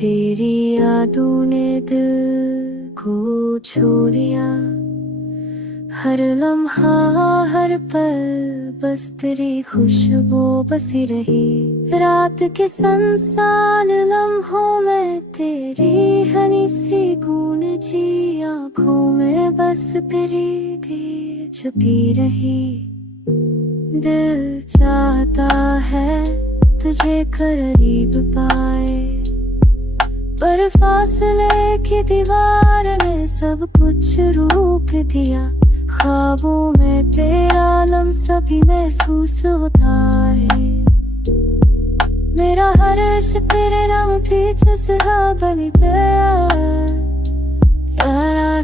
तेरी यादों ने दिल को छू लिया, हर लम्हा हर पल बस तेरी खुशबू बसी रही। रात के संसार लम्हों में तेरी हनी सी गूंजी, आँखों में बस तेरी धीर छुपी रही। दिल चाहता है तुझे करीब पाए, पर फासले की दीवार ने सब कुछ रोक दिया। ख्वाबों में तेरा लम्हा भी महसूस होता है, मेरा हर इश्क तेरे नाम पीछे से बन गया। यारा